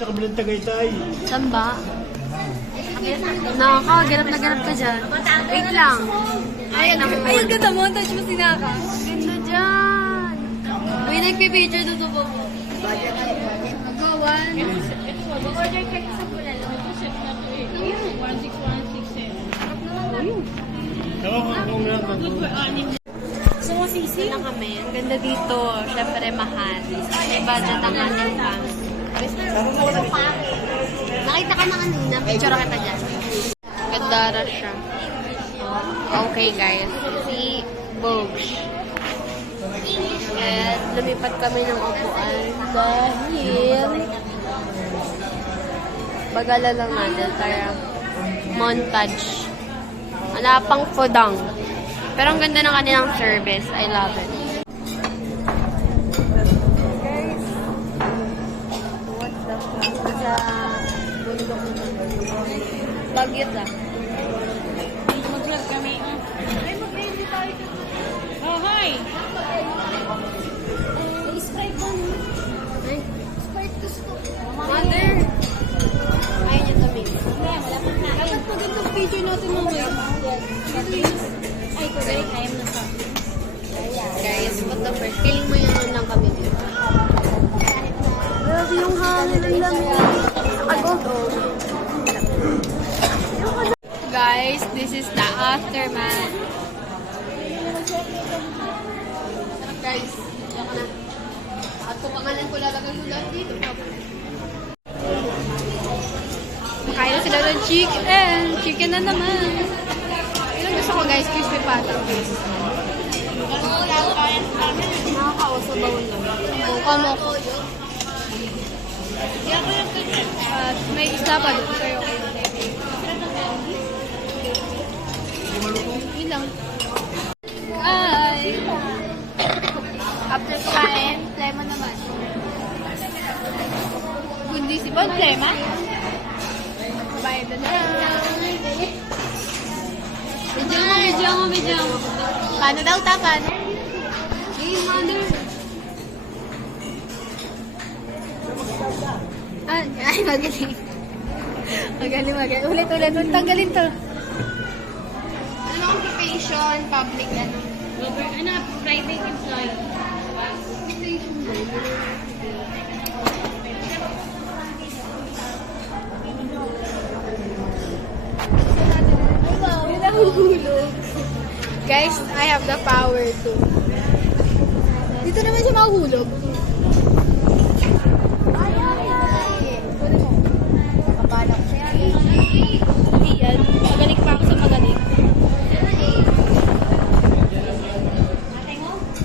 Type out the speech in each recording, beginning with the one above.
Sa kabilang Tagaytay. Saan ba? Nakakaganap na ganap ka dyan. Wait lang. Ay, ang ganda mo. Touch mo sinaka. Ganda dyan. Uy, nagpipicture dito po po. Magawan. Order check sa Bulalo. Ito chef na to eh. 1616 Ewan ko kung meron. Good for anim. So, masisi lang kami. Ang ganda dito. Siyempre, mahal. May budget ang ating family. Nakita ka na kanina. Picture kita dyan. Gandara siya. Okay, guys. Si Bogs. At lumipat kami ng upuan dahil bagala lang natin para montage. Wala pang fodang. Pero ang ganda ng kanilang service. I love it. Guys, what's the fuck? Sa bundok na Bagyot lang. Mag-vlog kami. Ay, mag-ready tayo. Oh, hi! Sprite ba? Ay, Sprite gusto. Mother! Ayaw niya tamig. Malapit na. Dapat magandang picture natin mamaya. Ay, correct. Ayaw na sa. Guys, what the frick? Feeling mo yun lang kami dito. Grabe yung hangin ng lamig. Guys, this is the aftermath. Guys, diyan ko na. At kung pangalan ko lalagay yung lahat dito. Makain na sila ng chicken. Chicken na naman. Yun ang gusto ko guys, crispy pata. Nakakauso bawon lang. Mukha mo ko. At may isda pa doon kayo. Yun lang. Ay! After kain, lemon naman. Kundi si Bon, lemon? Bayad na na. Medyo mo. Paano daw tapan? Hey, mother. Ay, magaling. Magaling. Ulit. Tanggalin to. Ano occupation, public, ano? Ano, private employee. Guys, I have the power to. Dito naman siya mahuhulog. Kabalak siya. Hindi yan. Magaling pa ako sa magaling.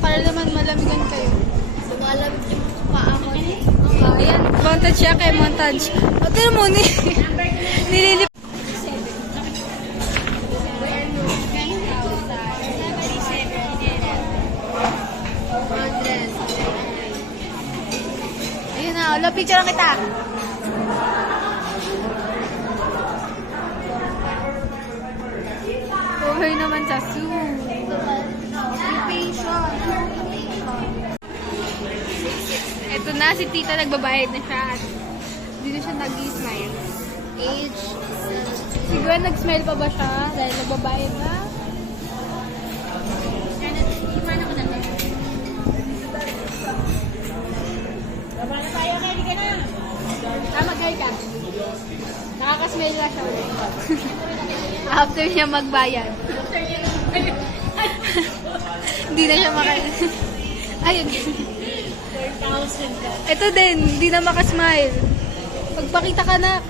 Para naman malamigan kayo. Sumalamig yung paa mo. Ayan, montage siya kay montage. O, tira mo ni. Nililip. Ayun na, wala picture lang kita. Buhay naman sa zoo. Ito na, si tita nagbabayad na siya at dito siya nag-smile. Age. Siguro nag-smile pa ba siya dahil nagbabayad na? Mag-hi ka. Nakaka-smile na siya ulit. After niya magbayad. Hindi na siya Ayun. 4,000 ka. Ito din, hindi na makasmile. Pagpakita ka na.